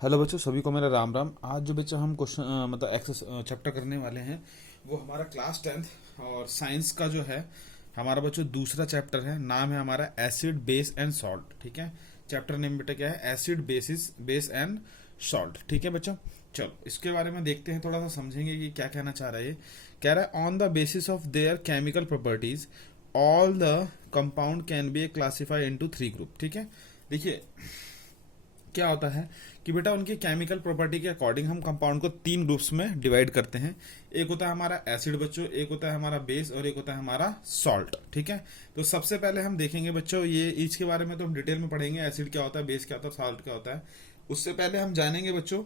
Hello बच्चों, सभी को मेरा राम राम। आज जो बच्चा हम क्वेश्चन मतलब एक्सेस चैप्टर करने वाले हैं वो हमारा क्लास 10th और साइंस का जो है हमारा बच्चों दूसरा चैप्टर है। नाम है हमारा एसिड बेस एंड सॉल्ट। ठीक है, चैप्टर नेम बेटा क्या है? Acid base and salt. ठीक है बच्चों, चलो इसके बारे में देखते हैं, थोड़ा सा समझेंगे कि क्या कहना चाह रहा है। कह रहा है on the basis of their chemical properties all the compound can be classified into 3 group. ठीक है, देखिए क्या होता है कि बेटा उनकी केमिकल प्रॉपर्टी के अकॉर्डिंग हम कंपाउंड को 3 ग्रुप्स में डिवाइड करते हैं। एक होता है हमारा एसिड बच्चों, एक होता है हमारा बेस और एक होता है हमारा सॉल्ट। ठीक है, तो सबसे पहले हम देखेंगे बच्चों ये ईच के बारे में तो हम डिटेल में पढ़ेंगे, एसिड क्या होता है, बेस क्या होता है, सॉल्ट क्या होता है। उससे पहले हम जानेंगे बच्चों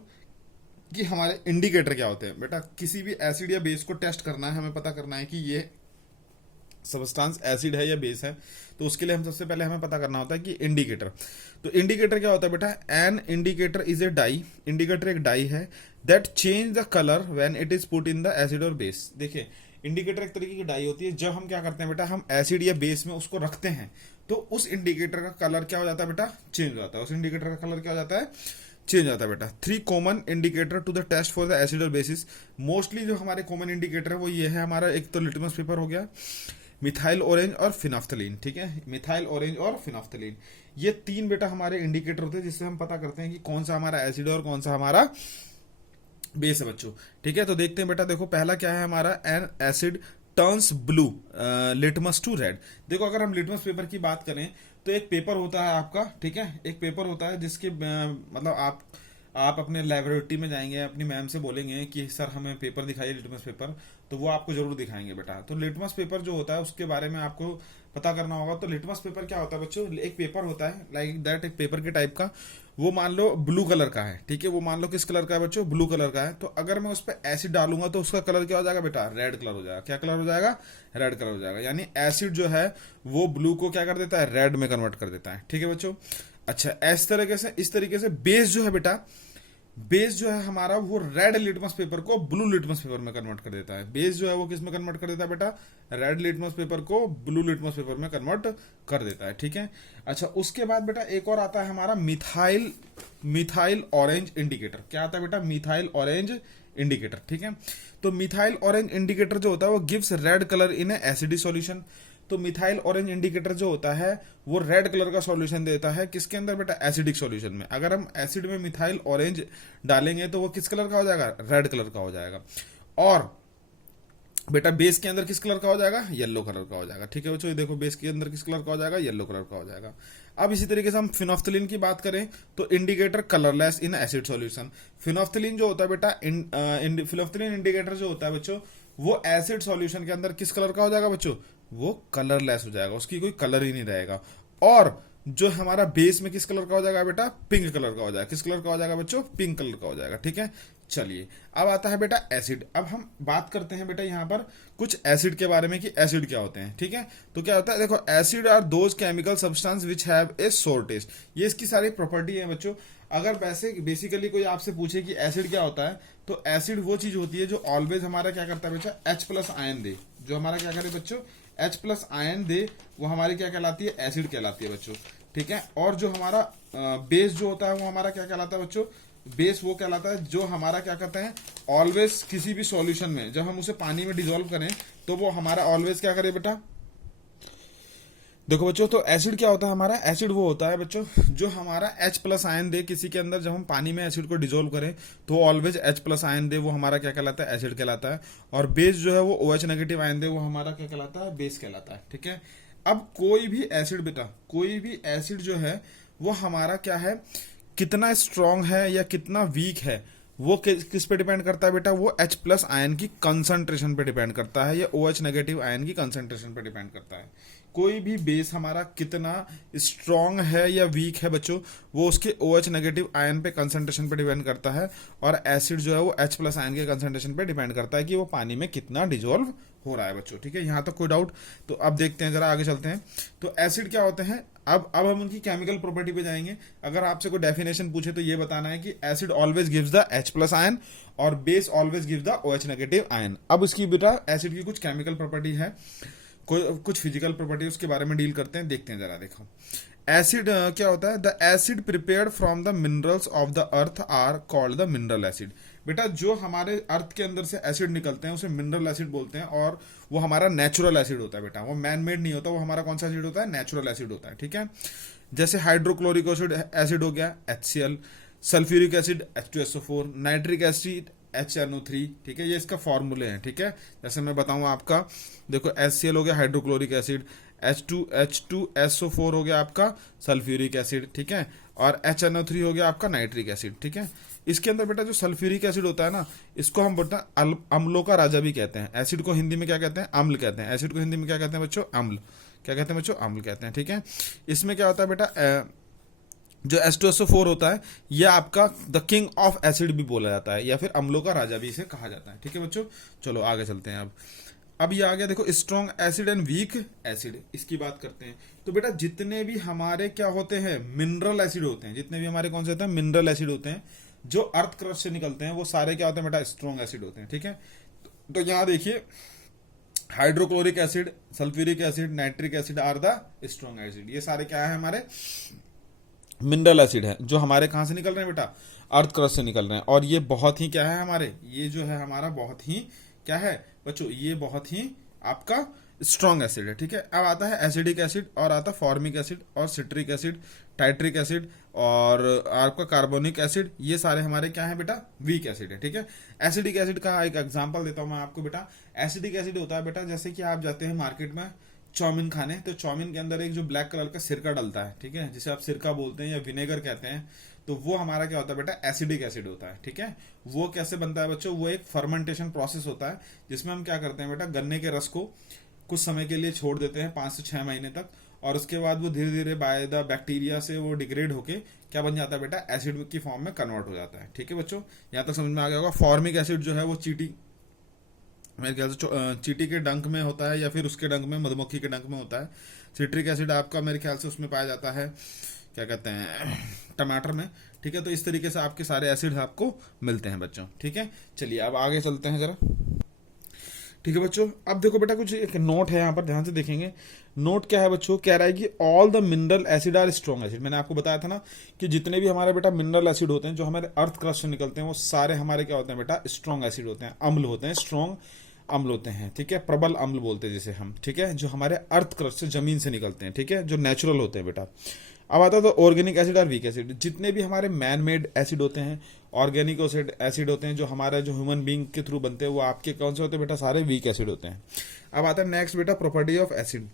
कि हमारे इंडिकेटर क्या होते हैं। बेटा किसी भी एसिड या बेस को टेस्ट करना है, हमें पता करना है कि ये सब्सटेंस एसिड है या बेस है, तो उसके लिए हम सबसे पहले हमें पता करना होता है कि इंडिकेटर। तो इंडिकेटर क्या होता है बेटा? An indicator is a dye. Indicator एक डाई है that change the colour when it is put in the acid और बेस। देखिए इंडिकेटर एक तरीके की डाई होती है, जब हम क्या करते हैं बेटा, हम एसिड या बेस में उसको रखते हैं तो उस इंडिकेटर का कलर क्या हो जाता है बेटा? चेंज हो जाता है। उस इंडिकेटर का कलर क्या हो जाता है? चेंज आता है बेटा। 3 common indicator to the test for the acid और बेसिस। मोस्टली जो हमारे कॉमन इंडिकेटर है वो ये है हमारा, एक तो लिटमस पेपर हो गया, मिथाइल ऑरेंज और फिनाफ्थलीन। ठीक है, मिथाइल ऑरेंज और फिनाफ्थलीन, ये 3 बेटा हमारे इंडिकेटर होते हैं जिससे हम पता करते हैं कि कौन सा हमारा एसिड और कौन सा हमारा बेस है बच्चों। ठीक है, तो देखते हैं बेटा, देखो पहला क्या है हमारा, an acid turns blue litmus to red. देखो अगर हम लिटमस पेपर की बात करें तो एक पेपर होता है आपका, ठीक है, एक पेपर होता है जिसके मतलब आप अपने लेबोरेटरी में जाएंगे, अपनी मैम से बोलेंगे कि सर हमें पेपर दिखाइए लिटमस पेपर, तो वो आपको जरूर दिखाएंगे बेटा। तो लिटमस पेपर जो होता है उसके बारे में आपको पता करना होगा। तो लिटमस पेपर क्या होता है बच्चों? एक पेपर होता है लाइक दैट, एक पेपर के टाइप का, वो मान लो ब्लू कलर का है। ठीक है, वो मान लो किस कलर का है बच्चों? ब्लू कलर का है। तो अगर मैं उस पर एसिड डालूंगा तो उसका कलर क्या हो जाएगा बेटा? रेड कलर हो जाएगा। क्या कलर हो जाएगा? रेड कलर हो जाएगा। यानी एसिड जो है वो ब्लू को क्या कर देता है? रेड में कन्वर्ट कर देता है। ठीक है बच्चों, अच्छा इस तरीके से बेस जो है बेटा, बेस जो है हमारा वो रेड लिटमस पेपर को ब्लू लिटमस पेपर में कन्वर्ट कर देता है। बेस जो है वो किस में कन्वर्ट कर देता है बेटा? रेड लिटमस पेपर को ब्लू लिटमस पेपर में कन्वर्ट कर देता है। ठीक है, अच्छा उसके बाद बेटा एक और आता है हमारा मिथाइल ऑरेंज इंडिकेटर। क्या आता है बेटा? Methyl orange indicator. ठीक है, तो मिथाइल ऑरेंज इंडिकेटर जो होता है वो गिव्स रेड कलर इन ए एसिडी सॉल्यूशन। तो मिथाइल ऑरेंज इंडिकेटर जो होता है वो रेड कलर का सॉल्यूशन देता है किसके अंदर बेटा? एसिडिक सॉल्यूशन में। अगर हम एसिड में मिथाइल ऑरेंज डालेंगे तो वो किस कलर का हो जाएगा? रेड कलर का हो जाएगा। और बेटा बेस के अंदर किस कलर का हो जाएगा? येलो कलर का हो जाएगा। ठीक है बच्चों, ये देखो बेस के अंदर किस कलर का हो जाएगा? येलो कलर का हो जाएगा। अब इसी तरीके से हम फिनोफ्थलीन की बात करें तो indicator colourless in acid solution. Phenolphthalein जो होता है बेटा, फिनोफ्थलीन इंडिकेटर जो होता है बच्चों वो एसिड सॉल्यूशन के अंदर किस कलर का हो जाएगा बच्चों? वो कलरलेस हो जाएगा, उसकी कोई कलर ही नहीं रहेगा। और जो हमारा बेस में किस कलर का हो जाएगा बेटा? पिंक कलर का हो जाएगा। किस कलर का हो जाएगा बच्चों? पिंक कलर का हो जाएगा। ठीक है, चलिए अब आता है बेटा एसिड। अब हम बात करते हैं बेटा यहाँ पर कुछ एसिड के बारे में कि एसिड क्या होते हैं। ठीक है, तो क्या होता है देखो, acid are those chemical substance which have a sour taste. ये इसकी सारी प्रॉपर्टी है बच्चों। अगर वैसे बेसिकली कोई आपसे पूछे कि एसिड क्या होता है, तो एसिड वो चीज होती है जो ऑलवेज हमारा क्या करता है बेटा? H प्लस आयन दे। जो हमारा क्या करे बच्चों? H प्लस आयन दे, वो हमारी क्या कहलाती है? एसिड कहलाती है बच्चों। ठीक है, और जो हमारा बेस जो होता है वो हमारा क्या कहलाता है बच्चों? बेस वो कहलाता है जो हमारा क्या कहते हैं? ऑलवेज किसी भी सॉल्यूशन में जब हम उसे पानी में डिजोल्व करें तो वो हमारा ऑलवेज क्या करे बेटा? देखो बच्चों, तो एसिड क्या होता है हमारा? एसिड वो होता है बच्चों जो हमारा H प्लस आयन दे किसी के अंदर। जब हम पानी में एसिड को डिजोल्व करें तो ऑलवेज H प्लस आयन दे, वो हमारा क्या कहलाता है? एसिड कहलाता है। और बेस जो है वो OH नेगेटिव आयन दे, वो हमारा क्या कहलाता है? बेस कहलाता है। ठीक है, अब कोई भी एसिड बेटा, कोई भी एसिड जो है वो हमारा क्या है, कितना स्ट्रांग है या कितना वीक है, वो किस पे डिपेंड करता है बेटा? वो H प्लस आयन की कंसंट्रेशन पे डिपेंड करता है या OH नेगेटिव आयन की कंसंट्रेशन पे डिपेंड करता है। कोई भी बेस हमारा कितना स्ट्रांग है या वीक है बच्चों, वो उसके OH नेगेटिव आयन पे कंसंट्रेशन पे डिपेंड करता है। और एसिड जो है वो H प्लस आयन के कंसंट्रेशन पे डिपेंड करता है कि वो पानी में कितना डिजोल्व हो रहा है बच्चों। ठीक है, यहां तक कोई डाउट? तो अब देखते हैं, जरा आगे चलते हैं। तो एसिड क्या होते हैं? अब हम उनकी केमिकल प्रॉपर्टी पे जाएंगे। अगर आपसे कोई डेफिनेशन पूछे तो ये बताना है कि acid always gives the H plus ion और base always gives the OH negative ion. अब इसकी बेटा एसिड की कुछ केमिकल प्रॉपर्टी है, कुछ फिजिकल प्रॉपर्टी उसके बारे में डील करते हैं, देखते हैं जरा। देखो एसिड क्या होता है, the acid prepared from the minerals of the earth are called the mineral acid. बेटा जो हमारे अर्थ के अंदर से एसिड निकलते हैं उसे मिनरल एसिड बोलते हैं, और वो हमारा नेचुरल एसिड होता है बेटा, वो मैन मेड नहीं होता, वो हमारा कौन सा एसिड होता है, नेचुरल एसिड होता है। ठीक है, जैसे हाइड्रोक्लोरिक एसिड हो गया HCl, sulphuric acid H2SO4, nitric acid HNO3। ठीक है, ये इसका फॉर्मूले हैं। ठीक है, जैसे मैं बताऊं आपका, देखो HCl हो गया हाइड्रोक्लोरिक एसिड, H2SO4 हो गया आपका सल्फ्यूरिक एसिड। ठीक है, और HNO3 हो गया आपका नाइट्रिक एसिड। ठीक है, इसके अंदर बेटा जो सल्फ्यूरिक एसिड होता है ना, इसको हम बोलते हैं अम्लों का राजा भी कहते हैं। एसिड को हिंदी में क्या कहते हैं, अम्ल कहते हैं। एसिड को हिंदी में क्या कहते हैं बच्चों, अम्ल। क्या कहते हैं बच्चों, अम्ल कहते हैं। ठीक है, इसमें क्या होता है बेटा, जो H2SO4 होता है, यह आपका द किंग ऑफ एसिड भी बोला जाता है, या फिर अम्लों का राजा भी इसे कहा जाता है। ठीक है बच्चों, चलो आगे चलते हैं। अब ये आ गया देखो, strong acid and weak acid, इसकी बात करते हैं। तो बेटा जितने भी हमारे क्या होते हैं, मिनरल एसिड होते हैं, जितने भी हमारे कौन से होते हैं, मिनरल एसिड होते हैं, जो अर्थ क्रस्ट से निकलते हैं, वो सारे क्या होते हैं बेटा, स्ट्रॉन्ग एसिड होते हैं। ठीक है, तो यहाँ देखिए, hydrochloric acid, sulphuric acid, nitric acid are the strong acid. ये सारे क्या है, हमारे मिनरल एसिड है, जो हमारे कहां से निकल रहे हैं बेटा, अर्थ क्रस्ट से निकल रहे हैं। और ये बहुत ही क्या है हमारे, ये जो है हमारा बहुत ही क्या है बच्चों, ये बहुत ही आपका स्ट्रॉन्ग एसिड है। ठीक है, अब आता है एसिडिक एसिड, और आता है फॉर्मिक एसिड, और सिट्रिक एसिड, टाइट्रिक एसिड, और आपका कार्बोनिक एसिड। ये सारे हमारे क्या है बेटा, वीक एसिड है। ठीक है, एसिडिक एसिड का एक एग्जांपल देता हूं मैं आपको बेटा। एसिडिक एसिड होता है बेटा, जैसे कि आप जाते हैं मार्केट में चाउमीन खाने, तो चाउमीन के अंदर एक जो ब्लैक कलर का सिरका डलता है, ठीक है, जिसे आप सिरका बोलते हैं या विनेगर कहते हैं, तो वो हमारा क्या होता है बेटा, एसिडिक एसिड होता है। ठीक है, वो कैसे बनता है बच्चों, वो एक फर्मेंटेशन प्रोसेस होता है, जिसमें हम क्या करते हैं बेटा, गन्ने के रस को कुछ समय के लिए छोड़ देते हैं, 5 से 6 महीने तक, और उसके बाद वो धीरे धीरे बाय द बैक्टीरिया से वो डिग्रेड होके क्या बन जाता है बेटा, एसिड की फॉर्म में कन्वर्ट हो जाता है। ठीक है बच्चों, यहां तक समझ में आ गया होगा। फॉर्मिक एसिड जो है वो चीटी, मेरे ख्याल से चीटी के डंक में होता है, या फिर उसके डंक में, मधुमक्खी के डंक में होता है। सिट्रिक एसिड आपका मेरे ख्याल से उसमें पाया जाता है, क्या कहते हैं, टमाटर में। ठीक है, तो इस तरीके से आपके सारे एसिड आपको मिलते हैं बच्चों। ठीक है, चलिए अब आगे चलते हैं जरा। ठीक है बच्चों, अब देखो बेटा, कुछ एक नोट है यहाँ पर, ध्यान से देखेंगे। नोट क्या है बच्चों, कह रहा है कि all the mineral acid are strong acid. मैंने आपको बताया था ना कि जितने भी हमारे बेटा मिनरल एसिड होते हैं, जो हमारे अर्थ क्रस्ट से निकलते हैं, वो सारे हमारे क्या होते हैं बेटा, स्ट्रॉन्ग एसिड होते हैं, अम्ल होते हैं, स्ट्रॉन्ग अम्ल होते हैं। ठीक है, प्रबल अम्ल बोलते हैं जिसे हम। ठीक है, जो हमारे अर्थ क्रस्ट से, जमीन से निकलते हैं। ठीक है, जो नेचुरल होते हैं बेटा। अब आता है तो ऑर्गेनिक एसिड और वीक एसिड। जितने भी हमारे मैन मेड एसिड होते हैं, ऑर्गेनिक एसिड होते हैं, जो हमारा जो ह्यूमन बींग के थ्रू बनते हैं, वो आपके कौन से होते हैं बेटा, सारे वीक एसिड होते हैं। अब आता है नेक्स्ट बेटा, property of acid.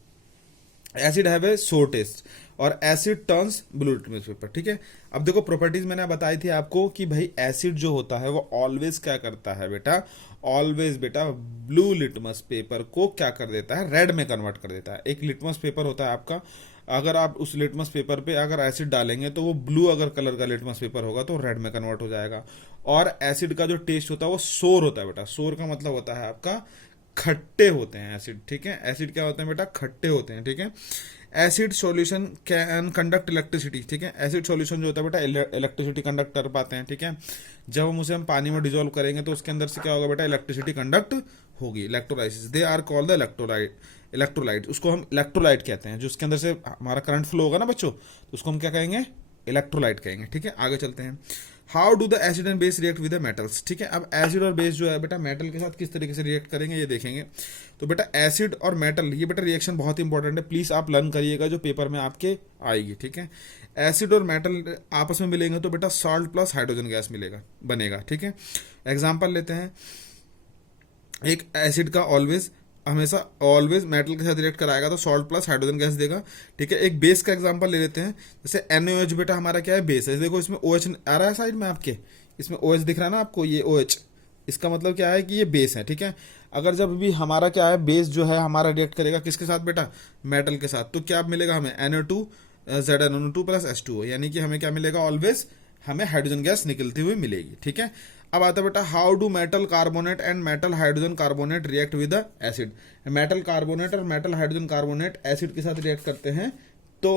Acid have a sour taste, और acid turns blue litmus paper. ठीक है, अब देखो प्रॉपर्टीज मैंने बताई थी आपको कि भाई एसिड जो होता है वो ऑलवेज क्या करता है बेटा, ऑलवेज बेटा ब्लू लिटमस पेपर को क्या कर देता है, रेड में कन्वर्ट कर देता है। एक लिटमस पेपर होता है आपका, अगर आप उस लिटमस पेपर पे अगर एसिड डालेंगे तो वो ब्लू अगर कलर का लिटमस पेपर होगा तो रेड में कन्वर्ट हो जाएगा। और एसिड का जो टेस्ट होता है वो सोर होता है बेटा। सोर का मतलब होता है आपका खट्टे होते हैं एसिड। ठीक है, एसिड क्या होते हैं बेटा, खट्टे होते हैं। ठीक है, acid solution can conduct electricity. ठीक है, एसिड सॉल्यूशन जो होता है बेटा, इलेक्ट्रिसिटी कंडक्ट कर पाते हैं। ठीक है, जब हम उसे पानी में डिजोल्व करेंगे तो उसके अंदर से क्या होगा बेटा, इलेक्ट्रिसिटी कंडक्ट होगी, electrolysis. They are called the electrolyte. उसको हम इलेक्ट्रोलाइट कहते हैं, जो उसके अंदर से हमारा करंट फ्लो होगा ना बच्चों, तो उसको हम क्या कहेंगे, इलेक्ट्रोलाइट कहेंगे। ठीक है, आगे चलते हैं। How do the acid and base react with the metals. ठीक है, अब एसिड और बेस जो है बेटा, मेटल के साथ किस तरीके से रिएक्ट करेंगे ये देखेंगे। तो बेटा एसिड और मेटल, ये बेटा रिएक्शन बहुत इंपॉर्टेंट है, प्लीज आप लर्न करिएगा, जो पेपर में आपके आएगी। ठीक है, एसिड और मेटल आपस में मिलेंगे तो बेटा सॉल्ट प्लस हाइड्रोजन गैस बनेगा। ठीक है, एग्जाम्पल लेते हैं। एक एसिड का हमेशा ऑलवेज मेटल के साथ रिएक्ट कराएगा तो सॉल्ट प्लस हाइड्रोजन गैस देगा। ठीक है, एक बेस का एग्जांपल ले लेते हैं, जैसे NaOH बेटा हमारा क्या है, बेस है। देखो इसमें OH आ रहा है साइड में आपके, इसमें OH दिख रहा है ना आपको, ये OH, इसका मतलब क्या है कि ये बेस है। ठीक है, अगर जब भी हमारा क्या है, बेस जो है हमारा रिएक्ट करेगा किसके साथ बेटा, मेटल के साथ, तो क्या मिलेगा हमें, NO2 ZnO2 प्लस H2O, यानी कि हमें क्या मिलेगा, ऑलवेज हमें हाइड्रोजन गैस निकलती हुई मिलेगी। ठीक है, अब आता है बेटा, how do metal carbonate and metal hydrogen carbonate react with the acid. Metal carbonate और मेटल हाइड्रोजन कार्बोनेट एसिड के साथ रिएक्ट करते हैं तो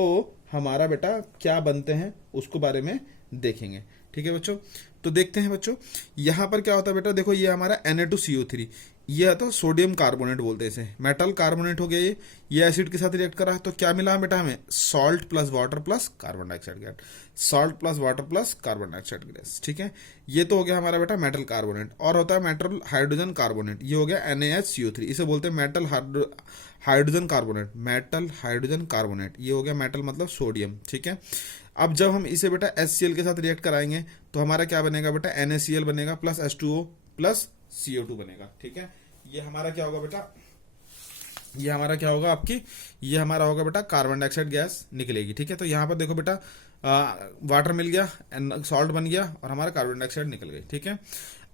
हमारा बेटा क्या बनते हैं, उसको बारे में देखेंगे। ठीक है बच्चों, तो देखते हैं बच्चों यहाँ पर क्या होता है बेटा। देखो ये हमारा Na2CO3, ये है तो सोडियम कार्बोनेट बोलते हैं इसे, मेटल कार्बोनेट हो गया ये एसिड के साथ रिएक्ट कर रहा है, तो क्या मिला बेटा हमें, salt plus water plus carbon dioxide gas, salt plus water plus carbon dioxide gas. ठीक है, ये तो हो गया हमारा बेटा मेटल कार्बोनेट। और होता है मेटल हाइड्रोजन कार्बोनेट, ये हो गया NaHCO3, इसे बोलते हैं metal hydrogen carbonate, metal hydrogen carbonate, ये हो गया मेटल मतलब सोडियम। ठीक है, अब जब हम इसे बेटा HCl के साथ रिएक्ट कराएंगे तो हमारा क्या बनेगा बेटा, NaCl बनेगा प्लस H2O प्लस CO2 बनेगा। ठीक है, ये हमारा क्या होगा बेटा, ये हमारा क्या होगा आपकी, ये हमारा होगा बेटा कार्बन डाइऑक्साइड गैस निकलेगी। ठीक है, तो यहाँ पर देखो बेटा वाटर मिल गया, सॉल्ट बन गया और हमारा कार्बन डाइऑक्साइड निकल गई। ठीक है,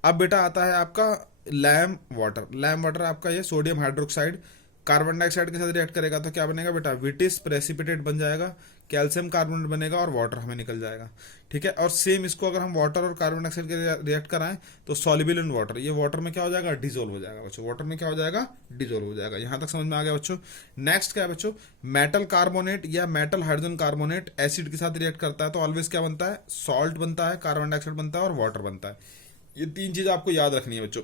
अब बेटा आता है आपका लैम वाटर। लैम वाटर आपका ये सोडियम हाइड्रोक्साइड कार्बन डाइऑक्साइड के साथ रिएक्ट करेगा तो क्या बनेगा बेटा, विटिस प्रेसिपिटेट बन जाएगा, कैल्शियम कार्बोनेट बनेगा और वाटर हमें निकल जाएगा। ठीक है, और सेम इसको अगर हम वाटर और कार्बन डाइऑक्साइड के रिएक्ट कराएं तो सॉल्युबल इन वाटर, ये वाटर में क्या हो जाएगा, डिजोल्व हो जाएगा बच्चों, वाटर में क्या हो जाएगा, डिजोल्व हो जाएगा। यहां तक समझ में आ गया बच्चों। नेक्स्ट क्या है बच्चों, मेटल कार्बोनेट या मेटल हाइड्रोजन कार्बोनेट एसिड के साथ रिएक्ट करता है तो ऑलवेज क्या बनता है, सॉल्ट बनता है, कार्बन डाइऑक्साइड बनता है और वाटर बनता है। ये तीन चीज आपको याद रखनी है बच्चों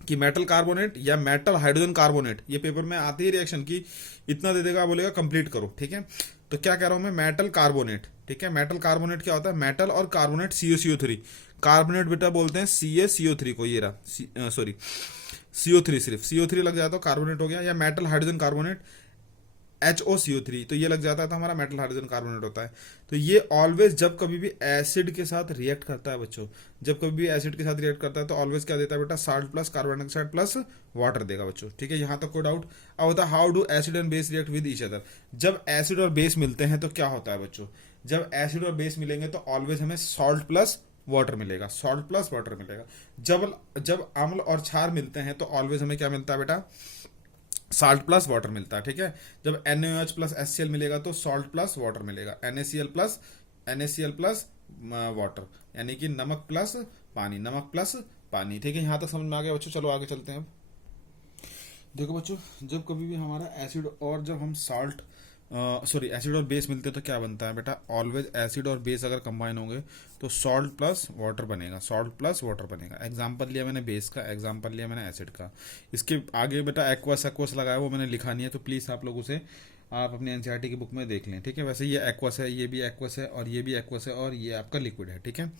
कि मेटल कार्बोनेट या मेटल हाइड्रोजन कार्बोनेट, ये पेपर में आती है रिएक्शन की, इतना दे देगा, बोलेगा कंप्लीट करो। ठीक है, तो क्या कह रहा हूं मैं, मेटल कार्बोनेट। ठीक है, मेटल कार्बोनेट क्या होता है, मेटल और कार्बोनेट CaCO3, कार्बोनेट बेटा बोलते हैं CaCO3 को, ये रहा सॉरी CO3, सिर्फ CO3 लग जाता है तो कार्बोनेट हो गया, या मेटल हाइड्रोजन कार्बोनेट HOCO3, तो ये लग जाता है तो हमारा मेटल हाइड्रोजन कार्बोनेट होता है। तो ये ऑलवेज जब कभी भी एसिड के साथ रिएक्ट करता है बच्चों, जब कभी भी एसिड के साथ रिएक्ट करता है तो ऑलवेज क्या देता है बेटा, salt plus carbon dioxide plus water देगा बच्चों। ठीक है, यहां तक कोई डाउट। अब होता है how do acid and base react with each other. जब एसिड और बेस मिलते हैं तो क्या होता है बच्चों, जब एसिड और बेस मिलेंगे तो ऑलवेज हमें सॉल्ट प्लस वाटर मिलेगा, सॉल्ट प्लस वाटर मिलेगा। जब अम्ल और क्षार मिलते हैं तो ऑलवेज हमें क्या मिलता है बेटा, साल्ट प्लस वाटर मिलता है। ठीक है, जब NaOH प्लस HCl मिलेगा तो सॉल्ट प्लस वाटर मिलेगा, NaCl प्लस वाटर, यानी कि नमक प्लस पानी, नमक प्लस पानी। ठीक है, यहां तक समझ में आ गया बच्चों, चलो आगे चलते हैं। अब देखो बच्चों, जब कभी भी हमारा एसिड और जब हम सॉल्ट सॉरी एसिड और बेस मिलते हैं तो क्या बनता है बेटा, ऑलवेज एसिड और बेस अगर कंबाइन होंगे तो सॉल्ट प्लस वाटर बनेगा, सॉल्ट प्लस वाटर बनेगा। एग्जांपल लिया मैंने बेस का, एग्जांपल लिया मैंने एसिड का। इसके आगे बेटा एक्वस लगाया, वो मैंने लिखा नहीं है, तो प्लीज आप लोग उसे आप अपनी एनसीईआरटी की बुक में देख लें। ठीक है, वैसे ये एक्वस है, ये भी एक्वस है और ये भी एक्वस है और ये आपका लिक्विड है। ठीक है,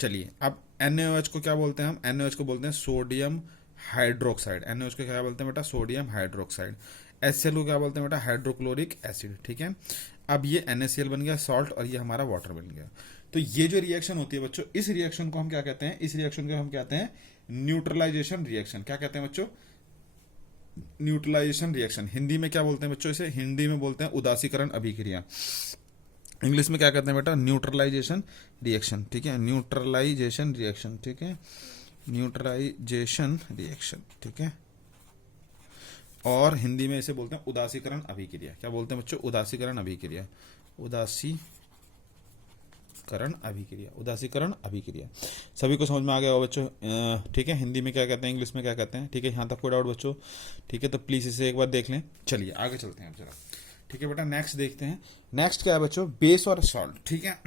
चलिए अब NaOH को क्या बोलते हैं हम, NaOH को बोलते हैं सोडियम हाइड्रोक्साइड। NaOH को क्या बोलते हैं बेटा, सोडियम हाइड्रोक्साइड। HCl को क्या बोलते हैं बेटा, हाइड्रोक्लोरिक एसिड। ठीक है, अब ये NaCl बन गया सॉल्ट और ये हमारा वाटर बन गया। तो ये जो रिएक्शन होती है बच्चों, इस रिएक्शन को हम क्या कहते हैं, इस रिएक्शन को हम कहते हैं न्यूट्रलाइजेशन रिएक्शन। क्या कहते हैं बच्चों, न्यूट्रलाइजेशन रिएक्शन। हिंदी में क्या बोलते हैं बच्चों, इसे हिंदी में बोलते हैं उदासीकरण अभिक्रिया। इंग्लिश में क्या कहते हैं बेटा, न्यूट्रलाइजेशन रिएक्शन। ठीक है, न्यूट्रलाइजेशन रिएक्शन। ठीक है, न्यूट्रलाइजेशन रिएक्शन। ठीक है, और हिंदी में इसे बोलते हैं उदासीकरण अभिक्रिया। क्या बोलते हैं बच्चों, उदासीकरण अभिक्रिया, उदासीकरण अभिक्रिया, उदासीकरण अभिक्रिया। सभी को समझ में आ गया हो बच्चों। ठीक है, हिंदी में क्या कहते हैं, इंग्लिश में क्या कहते हैं। ठीक है, यहाँ तक कोई डाउट बच्चों। ठीक है, तो प्लीज इसे एक बार देख लें। चलिए आगे चलते हैं अब जरा। ठीक है बेटा, नेक्स्ट देखते हैं। नेक्स्ट क्या है बच्चों, बेस और सॉल्ट। ठीक है,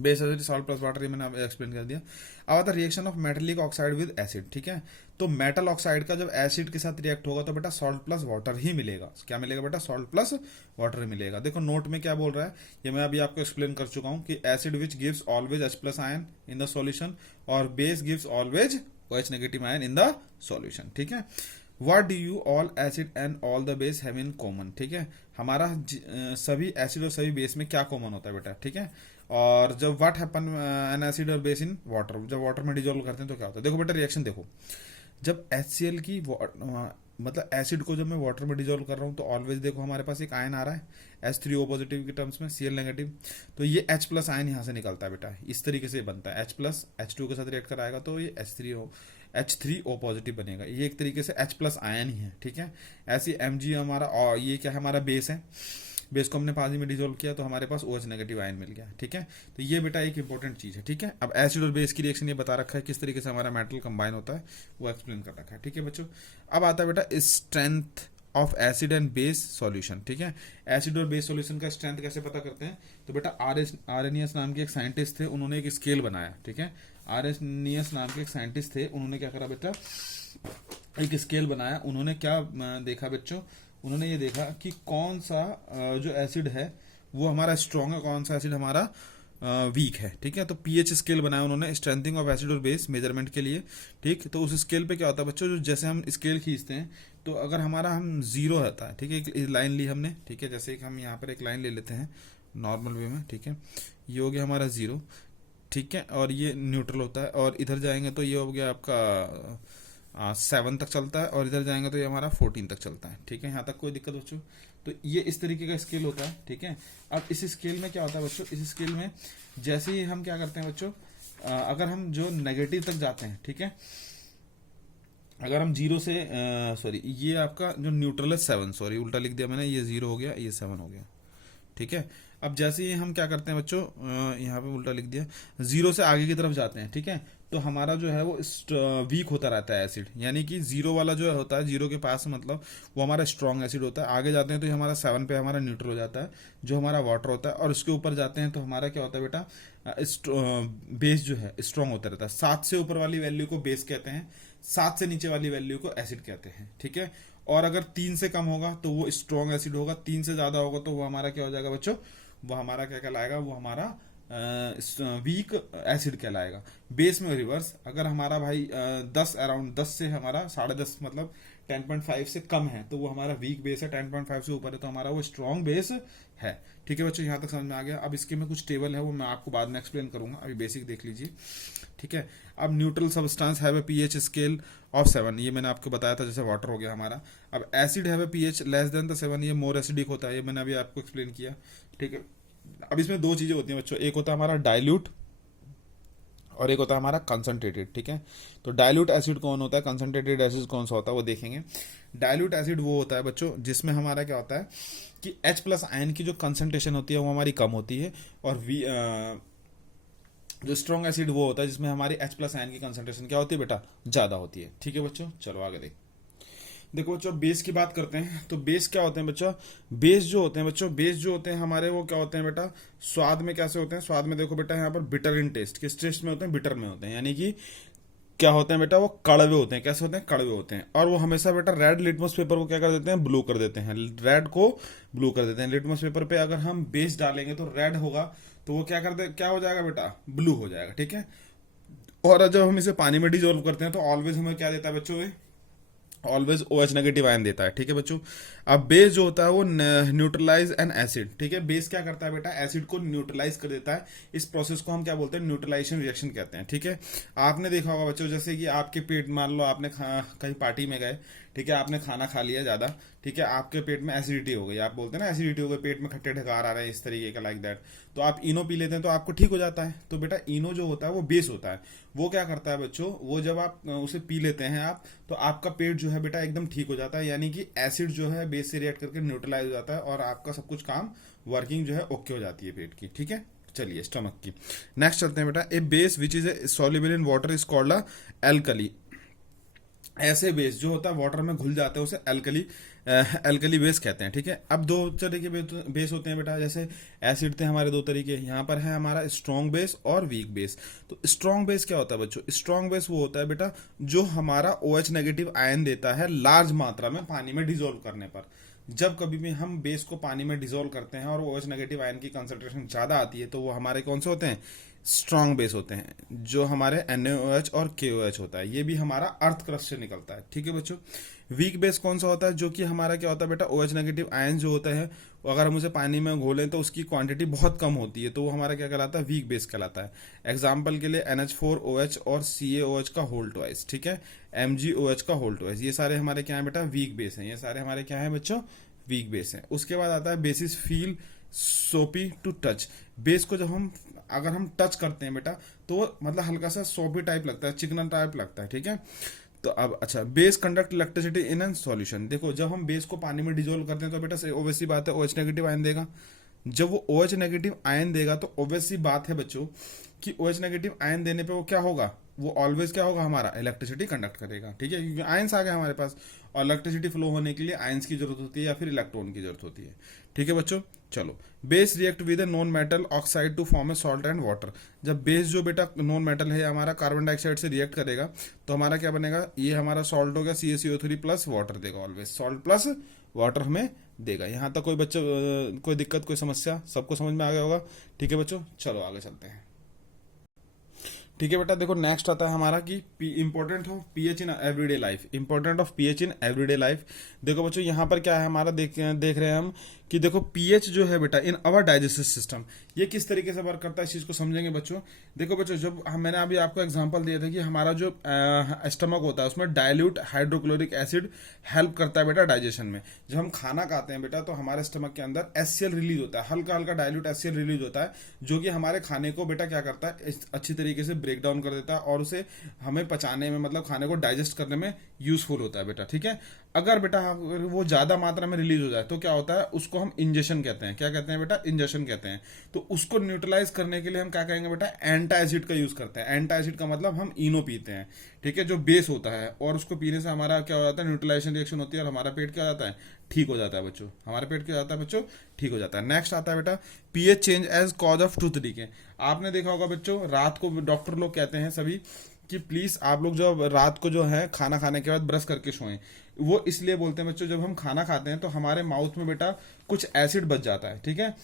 base acid salt plus water, ये मैंने एक्सप्लेन कर दिया। अब आता है reaction of metallic oxide with acid. ठीक है, तो मेटल ऑक्साइड का जब एसिड के साथ रिएक्ट होगा तो बेटा सॉल्ट प्लस वाटर ही मिलेगा। क्या मिलेगा बेटा, सॉल्ट प्लस वाटर ही मिलेगा। देखो नोट में क्या बोल रहा है, ये मैं अभी आपको एक्सप्लेन कर चुका हूं कि acid which gives always H plus ion in the solution और base gives always OH negative ion in the solution. ठीक है, what do you all acid and all the base have in common. ठीक है, हमारा सभी acid और सभी base में क्या कॉमन होता है बेटा। ठीक है, और जब व्हाट हैपन एन एसिड और बेस इन वाटर, जब वाटर में डिजोल्व करते हैं तो क्या होता है। देखो बेटा रिएक्शन देखो, जब HCl की मतलब एसिड को जब मैं वाटर में डिजोल्व कर रहा हूं तो ऑलवेज देखो हमारे पास एक आयन आ रहा है H3O पॉजिटिव के टर्म्स में, Cl नेगेटिव, तो ये H प्लस आयन यहां से निकलता है बेटा, इस तरीके से बनता है। H प्लस H2 के साथ रिएक्ट कराएगा तो ये H3O पॉजिटिव बनेगा, ये एक तरीके से H प्लस आयन ही है। ठीक है, ऐसी Mg हमारा, और ये क्या है हमारा बेस है, बेस को हमने पानी में डिजोल्व किया तो हमारे पास OH नेगेटिव आयन मिल गया। ठीक है, तो ये बेटा एक इंपॉर्टेंट चीज है। ठीक है, अब एसिड और बेस की रिएक्शन ये बता रखा है, किस तरीके से हमारा मेटल कंबाइन होता है वो एक्सप्लेन कर रखा है। ठीक है बच्चों, अब आता है बेटा strength of acid and base solution. ठीक है, एसिड और बेस सॉल्यूशन का स्ट्रेंथ कैसे पता करते हैं? तो बेटा आर्रेनियस नाम के एक साइंटिस्ट थे, उन्होंने एक स्केल बनाया। ठीक है, आर्रेनियस नाम के एक साइंटिस्ट थे, उन्होंने क्या करा बेटा, एक स्केल बनाया। उन्होंने क्या देखा बच्चों, उन्होंने ये देखा कि कौन सा जो एसिड है वो हमारा स्ट्रॉन्ग है, कौन सा एसिड हमारा वीक है। ठीक है, तो पीएच स्केल बनाया उन्होंने स्ट्रेंथिंग ऑफ एसिड और बेस मेजरमेंट के लिए। ठीक, तो उस स्केल पे क्या होता है बच्चों, जो जैसे हम स्केल खींचते हैं तो अगर हमारा हम जीरो रहता है, ठीक है, एक लाइन ली हमने, ठीक है, जैसे कि हम यहाँ पर एक लाइन ले लेते हैं नॉर्मल वे में। ठीक है, ये हो गया हमारा जीरो। ठीक है, और ये न्यूट्रल होता है, और इधर जाएंगे तो ये हो गया आपका 7 तक चलता है, और इधर जाएंगे तो ये हमारा 14 तक चलता है। ठीक है, यहाँ तक कोई दिक्कत बच्चों? तो ये इस तरीके का स्केल होता है। ठीक है, अब इस स्केल में क्या होता है बच्चों, इस स्केल में जैसे ही हम क्या करते हैं बच्चों, अगर हम जो नेगेटिव तक जाते हैं, ठीक है, अगर हम जीरो से सॉरी, ये आपका जो न्यूट्रल है 7, सॉरी उल्टा लिख दिया मैंने, ये 0 हो गया, ये 7 हो गया। ठीक है, अब जैसे ही हम क्या करते हैं बच्चों, यहाँ पे उल्टा लिख दिया, 0 से आगे की तरफ जाते हैं। ठीक है, तो हमारा जो है वो वीक होता रहता है एसिड, यानी कि 0 वाला जो होता है, 0 के पास मतलब वो हमारा स्ट्रॉन्ग एसिड होता है। आगे जाते हैं तो ये हमारा 7 पे हमारा न्यूट्रल हो जाता है, जो हमारा वाटर होता है, और उसके ऊपर जाते हैं तो हमारा क्या होता है बेटा, बेस जो है स्ट्रॉन्ग होता रहता है। 7 से ऊपर वाली वैल्यू को बेस कहते हैं, 7 से नीचे वाली वैल्यू को एसिड कहते हैं। ठीक है, और अगर 3 से कम होगा तो वो स्ट्रॉन्ग एसिड होगा, 3 से ज्यादा होगा तो वो हमारा क्या हो जाएगा बच्चों, वो हमारा क्या कहलाएगा, वो हमारा वीक एसिड कहलाएगा। बेस में रिवर्स, अगर हमारा भाई 10 अराउंड 10 से हमारा 10.5 मतलब 10.5 से कम है तो वो हमारा वीक बेस है, 10.5 से ऊपर है तो हमारा वो स्ट्रॉन्ग बेस है। ठीक है बच्चों, यहाँ तक समझ में आ गया? अब इसके में कुछ टेबल है वो मैं आपको बाद में एक्सप्लेन करूंगा, अभी बेसिक देख लीजिए। ठीक है, अब neutral substance have a pH scale of 7, ये मैंने आपको बताया था, जैसे वाटर हो गया हमारा। अब acid have A pH less than the 7, ये मोर एसिडिक होता है, ये मैंने अभी आपको एक्सप्लेन किया। ठीक है, अब इसमें 2 चीजें होती हैं बच्चों, एक होता है हमारा डाइल्यूट और एक होता है हमारा कंसंट्रेटेड। ठीक है, तो डाइल्यूट एसिड कौन होता है, कंसंट्रेटेड एसिड कौन सा होता है, वो देखेंगे। डाइल्यूट एसिड वो होता है बच्चों जिसमें हमारा क्या होता है कि H+ आयन की जो कंसंट्रेशन होती है वो हमारी कम होती है, और जो स्ट्रॉन्ग एसिड वो होता है जिसमें हमारी H+ आयन की कंसंट्रेशन क्या होती है बेटा, ज्यादा होती है। ठीक है बच्चों, चलो आगे देखो बच्चों, बेस की बात करते हैं। तो बेस क्या होते हैं बच्चों, बेस जो होते हैं बच्चों, बेस जो होते हैं हमारे वो क्या होते हैं बेटा, स्वाद में कैसे होते हैं, स्वाद में देखो बेटा यहाँ पर बिटर इन टेस्ट, किस टेस्ट में होते हैं, बिटर में होते हैं, यानी कि क्या होते हैं बेटा, वो कड़वे होते हैं। कैसे होते हैं, कड़वे होते हैं। और वो हमेशा बेटा रेड लिटमस पेपर को क्या कर देते हैं, ब्लू कर देते हैं, रेड को ब्लू कर देते हैं। लिटमस पेपर पे अगर हम बेस डालेंगे तो रेड होगा, तो वो क्या हो जाएगा बेटा, ब्लू हो जाएगा। ठीक है, और जब हम इसे पानी में डिजोल्व करते हैं तो ऑलवेज हमें क्या देता है बच्चों, ये ऑलवेज OH नेगेटिव आयन देता है। ठीक है बच्चों, अब बेस जो होता है वो न्यूट्रलाइज एन एसिड। ठीक है, बेस क्या करता है बेटा, एसिड को न्यूट्रलाइज कर देता है। इस प्रोसेस को हम क्या बोलते हैं, न्यूट्रलाइजेशन रिएक्शन कहते हैं। ठीक है, आपने देखा होगा बच्चों, जैसे कि आपके पेट, मान लो आपने कहीं पार्टी में गए, ठीक है, आपने खाना खा लिया ज्यादा, ठीक है, आपके पेट में एसिडिटी हो गई, आप बोलते हैं ना एसिडिटी हो गई, पेट में खट्टे ढकार आ रहे हैं इस तरीके का, लाइक दैट, तो आप इनो पी लेते हैं तो आपको ठीक हो जाता है। तो बेटा इनो जो होता है वो बेस होता है, वो क्या करता है बच्चों, वो जब आप उसे पी लेते हैं आप, तो आपका पेट जो है बेटा एकदम ठीक हो जाता है, यानी कि एसिड जो है बेस से रिएक्ट करके न्यूट्रलाइज हो जाता है, और आपका सब कुछ काम वर्किंग जो है ओके हो जाती है पेट की। ठीक है, चलिए स्टमक की नेक्स्ट चलते हैं बेटा। A base which is a soluble in water is called a alkali. ऐसे बेस जो होता है वाटर में घुल जाते हैं उसे एल्कली बेस कहते हैं। ठीक है, अब 2 तरह के बेस होते हैं बेटा, जैसे एसिड थे हमारे 2 तरीके, यहाँ पर है हमारा स्ट्रॉन्ग बेस और वीक बेस। तो स्ट्रॉन्ग बेस क्या होता है बच्चों, स्ट्रॉन्ग बेस वो होता है बेटा जो हमारा OH नेगेटिव आयन देता है लार्ज मात्रा में पानी में डिजोल्व करने पर। जब कभी भी हम बेस को पानी में डिजोल्व करते हैं और OH नेगेटिव आयन की कंसंट्रेशन ज्यादा आती है तो वो हमारे कौन से होते हैं, स्ट्रॉन्ग बेस होते हैं, जो हमारे NaOH और KOH होता है, ये भी हमारा अर्थ क्रस्ट से निकलता है। ठीक है बच्चों, वीक बेस कौन सा होता है, जो कि हमारा क्या होता है बेटा, OH नेगेटिव आयन जो होता है अगर हम उसे पानी में घोलें तो उसकी क्वांटिटी बहुत कम होती है, तो वो हमारा क्या कहलाता है, वीक बेस कहलाता है। एग्जाम्पल के लिए NH4OH और CaOH का होल ट्वाइस, ठीक है, MgOH का होल ट्वाइस, ये सारे हमारे क्या है बेटा, वीक बेस हैं, ये सारे हमारे क्या है बच्चों, वीक बेस है। उसके बाद आता है बेसिस फील सोपी टू टच। बेस को जब हम अगर हम टच करते हैं बेटा तो मतलब हल्का सा सोपी टाइप लगता है, चिकना टाइप लगता है। ठीक है, तो अब अच्छा, base conduct electricity in an solution. देखो जब हम बेस को पानी में डिजोल्व करते हैं तो बेटा ऑब्वियसली बात है OH नेगेटिव आयन देगा। जब वो OH नेगेटिव आयन देगा तो ऑब्वियसली बात है बच्चों कि OH नेगेटिव आयन देने पे वो क्या होगा, वो ऑलवेज क्या होगा, हमारा इलेक्ट्रिसिटी कंडक्ट करेगा, ठीक है, क्योंकि आयंस आ गए हमारे पास, और इलेक्ट्रिसिटी फ्लो होने के लिए आयंस की जरूरत होती है या फिर इलेक्ट्रॉन की जरूरत होती है, ठीक है बच्चों। चलो, base react with a non metal oxide to form a salt and water. जब बेस जो बेटा नॉन मेटल है हमारा कार्बन डाइऑक्साइड से रिएक्ट करेगा तो हमारा क्या बनेगा, ये हमारा सॉल्ट हो गया, CaCO3 प्लस वाटर देगा, ऑलवेज सॉल्ट प्लस वाटर हमें देगा। यहाँ तक कोई बच्चों कोई दिक्कत, कोई समस्या, सबको समझ में आ गया होगा, ठीक है बच्चों। चलो आगे चलते हैं, ठीक है बेटा। देखो नेक्स्ट आता है हमारा कि important of pH in everyday life, important of pH in everyday life. देखो बच्चों यहाँ पर क्या है हमारा, देख रहे हैं हम कि देखो पीएच जो है बेटा इन अवर डाइजेस्टिव सिस्टम, ये किस तरीके से वर्क करता है, इस चीज को समझेंगे बच्चों। देखो बच्चों, जब मैंने अभी आपको एग्जांपल दिया था कि हमारा जो स्टमक होता है उसमें डाइल्यूट हाइड्रोक्लोरिक एसिड हेल्प करता है बेटा डाइजेशन में। जब हम खाना खाते हैं बेटा तो हमारे स्टमक के अंदर HCl रिलीज होता है, हल्का हल्का डाइल्यूट HCl रिलीज होता है, जो कि हमारे खाने को बेटा क्या करता है, अच्छी तरीके से ब्रेक डाउन कर देता है और उसे हमें पचाने में, मतलब खाने को डाइजेस्ट करने में यूजफुल होता है बेटा, ठीक है। अगर बेटा वो ज्यादा मात्रा में रिलीज हो जाए तो क्या होता है, उसको हम इंजेक्शन कहते हैं। क्या कहते हैं बेटा, इंजेक्शन कहते हैं। तो उसको न्यूट्रलाइज करने के लिए हम क्या करेंगे बेटा, एंटा एसिड का यूज करते हैं। एंटा एसिड का मतलब हम इनो पीते हैं, ठीक है, जो बेस होता है, और उसको पीने से हमारा क्या हो जाता है, न्यूट्रलाइजेशन रिएक्शन होती है और हमारा पेट क्या हो जाता है, ठीक हो जाता है बच्चों, हमारा पेट क्या हो जाता है बच्चों, ठीक हो जाता है। नेक्स्ट आता है बेटा pH change as cause of tooth decay. आपने देखा होगा बच्चों, रात को डॉक्टर लोग कहते हैं सभी कि प्लीज आप लोग जब रात को जो है खाना खाने के बाद ब्रश करके सोएं। वो इसलिए बोलते हैं बच्चों, जब हम खाना खाते हैं तो हमारे माउथ में बेटा कुछ एसिड बच जाता है, ठीक है,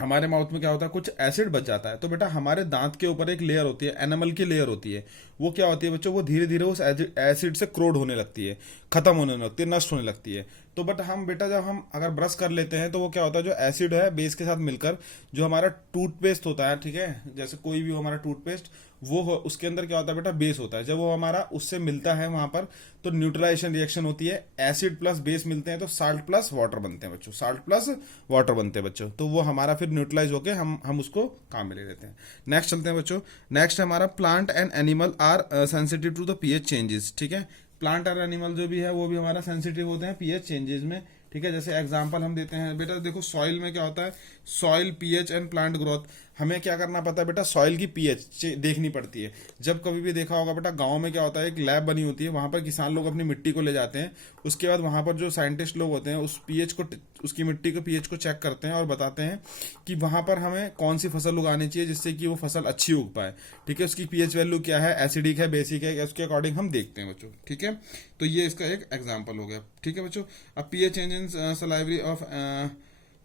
हमारे माउथ में क्या होता है, कुछ एसिड बच जाता है। तो बेटा हमारे दांत के ऊपर एक लेयर होती है, एनामल की लेयर होती है, वो क्या होती है बच्चों, वो धीरे धीरे उस एसिड से क्रोड होने लगती है, खत्म होने लगती है, नष्ट होने लगती है। तो बट हम बेटा जब हम अगर ब्रश कर लेते हैं तो वो क्या होता है, जो एसिड है बेस के साथ मिलकर जो हमारा टूथपेस्ट होता है, ठीक है, जैसे कोई भी हो हमारा टूथपेस्ट, वो उसके अंदर क्या होता है बेटा, बेस होता है। जब वो हमारा उससे मिलता है वहां पर तो न्यूट्रलाइजेशन रिएक्शन होती है, एसिड प्लस बेस मिलते हैं तो साल्ट प्लस वाटर बनते हैं बच्चों, साल्ट प्लस वाटर बनते हैं बच्चों। तो वो हमारा फिर न्यूट्रलाइज होके हम उसको काम में ले लेते हैं। नेक्स्ट चलते हैं बच्चों। नेक्स्ट हमारा plant and animal are sensitive to the pH changes, ठीक है। प्लांट और एनिमल जो भी है वो भी हमारा सेंसिटिव होते हैं पीएच चेंजेस में, ठीक है। जैसे एग्जांपल हम देते हैं बेटा, देखो सॉइल में क्या होता है, soil pH and plant growth. हमें क्या करना पड़ता है बेटा, सॉइल की पीएच देखनी पड़ती है। जब कभी भी देखा होगा बेटा, गांव में क्या होता है, एक लैब बनी होती है, वहां पर किसान लोग अपनी मिट्टी को ले जाते हैं, उसके बाद वहां पर जो साइंटिस्ट लोग होते हैं उस पीएच को, उसकी मिट्टी के पीएच को चेक करते हैं और बताते हैं कि वहां पर हमें कौन सी फसल उगानी चाहिए जिससे कि वो फसल अच्छी उग पाए, ठीक है। उसकी पीएच वैल्यू क्या है, एसिडिक है, बेसिक है, उसके अकॉर्डिंग हम देखते हैं बच्चों, ठीक है। तो ये इसका एक एग्जाम्पल हो गया, ठीक है बच्चों। अब pH change in salivary of,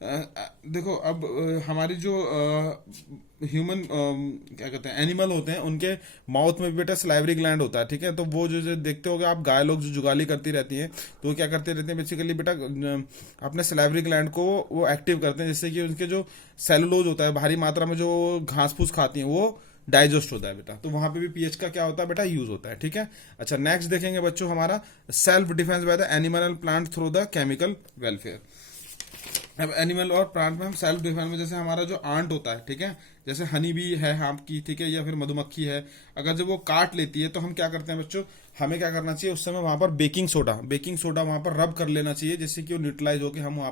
देखो अब हमारी जो ह्यूमन क्या कहते हैं, एनिमल होते हैं, उनके माउथ में भी बेटा सलाइवरी ग्लैंड होता है, ठीक है। तो वो जो देखते होगे आप, गाय लोग जो जुगाली करती रहती हैं तो वो क्या करते रहते हैं बेसिकली बेटा, अपने सलाइवरी ग्लैंड को वो एक्टिव करते हैं, जिससे कि उनके जो सेलुलोज होता है, भारी मात्रा में जो घास फूस खाती हैं, वो डाइजेस्ट होता है बेटा। तो वहां पे भी पीएच का क्या होता है बेटा, यूज होता है, ठीक है। अच्छा नेक्स्ट देखेंगे बच्चों हमारा self defence by the animal and plant through the chemical welfare. अब एनिमल और प्लांट में हम सेल्फ डिफेंस में, जैसे हमारा जो आंट होता है, ठीक है, जैसे हनी भी है आपकी, ठीक है, या फिर मधुमक्खी है, अगर जब वो काट लेती है तो हम क्या करते हैं बच्चों, हमें क्या करना चाहिए उस समय वहां पर बेकिंग सोडा वहां पर रब कर लेना चाहिए, जिससे कि वो न्यूट्रलाइज होकर हम वहां